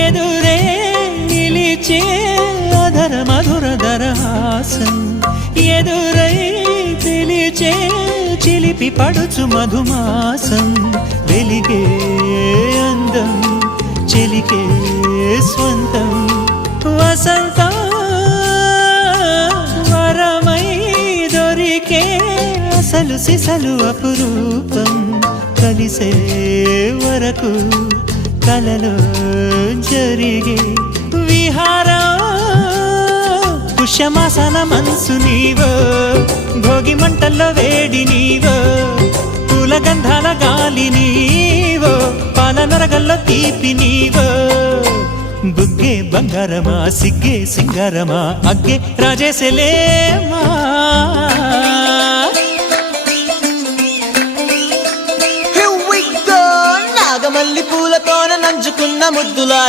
ఎదురే నిలిచే అధర మధుర దరహాసం ఎదురై పిలిచే చిలిపి పడుచు మధుమాసం వెలిగే అందం చెలికే స్వంతం వసంతం వరమై దొరికే అసలు సిసలు అపురూపం కలిసే వరకు కలలో జరిగే విహారం పుష్యమాసన మనసు నీవో భోగి మంటల్లో వేడి నీవో పూల గంధాల గాలి నీవో పాల నరగల్లో తీపి నీవో బుగ్గే బంగారమా సిగ్గే సింగారమా అగ్గే రాజేసలేమా నాగమల్లి పూలతోన నంచుకున్న ముద్దులార